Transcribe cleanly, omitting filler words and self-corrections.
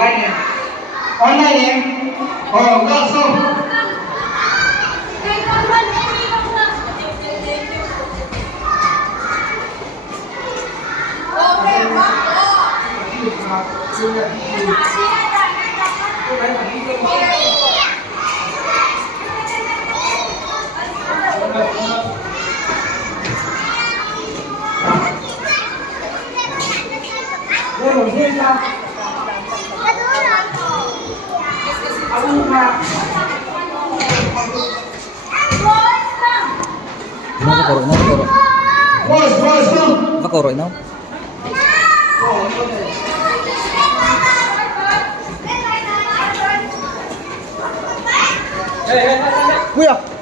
My name. On my name. Oh, go so. Boys, boys, come. Ako right now. Kuya!